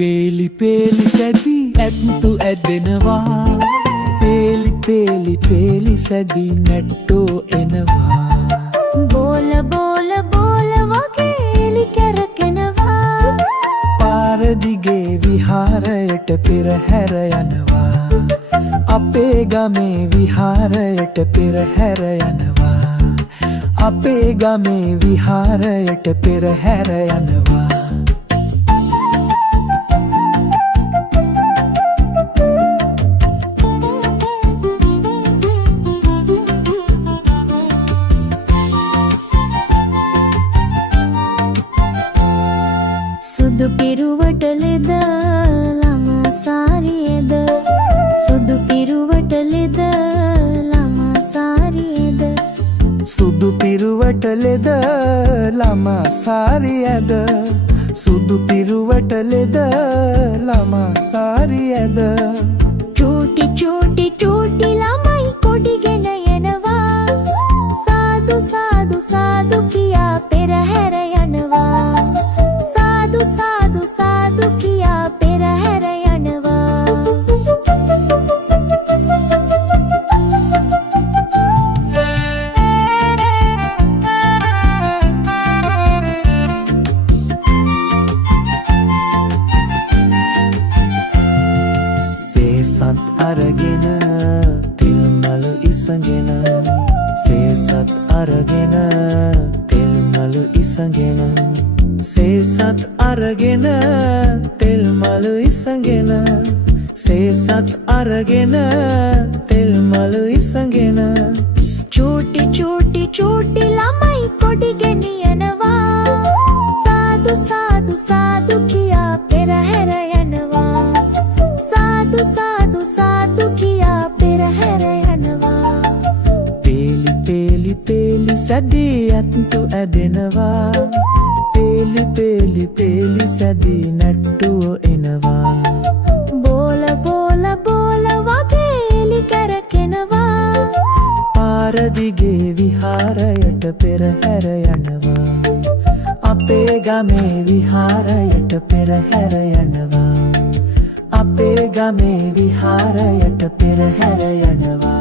පේලි පේලි සැදී ඇත්තු ඇදෙනවා පේලි පේලි පේලි සැදී නැට්ටෝ එනවා බෝල බෝල බෝල වගේ එලි කැරකෙනවා පාරදිගේ විහාරයට පෙරහැර යනවා අපේ ගමේ විහාරයට පෙරහැර යනවා අපේ ගමේ විහාරයට පෙරහැර යනවා සුදු පිරුවට ලෙද ළමා සාරියේද සුදු පිරුවට ලෙද ළමා සාරියේද සුදු පිරුවට ලෙද ළමා සාරියද සුදු පිරුවට ලෙද ළමා සාරියද චූටි චූටි චූටි ළමයි කොඩිගෙන එනවා සාදු සාදු සාදු කියා පෙරහැර යනවා සාදු සාදු සාදු කියා පෙරහැර යනවා සේසත් අරගෙන තෙල් මලු ඉසගෙන සේසත් අරගෙන තෙල් මලු ඉසගෙන සේසත් අරගෙන තෙල් මලු ඉසගෙන සේසත් අරගෙන තෙල් මලු ඉසගෙන චූටි චූටි චූටි ළමයි කොඩිගෙන යනවා සාදු සාදු සාදු කියා පෙරහැර යනවා සාදු සාදු සාදු කියා පෙරහැර යනවා පේලි පේලි පේලි සැදී ඇත්තු ඇදෙනවා පේලි පේලි පේලි සැදී නැට්ටුව එනවා බෝල බෝල බෝල වගේ එලි කැරකෙනවා පාරදිගේ විහාරයට පෙරහැර යනවා අපේ ගමේ විහාරයට පෙරහැර යනවා අපේ ගමේ විහාරයට පෙරහැර යනවා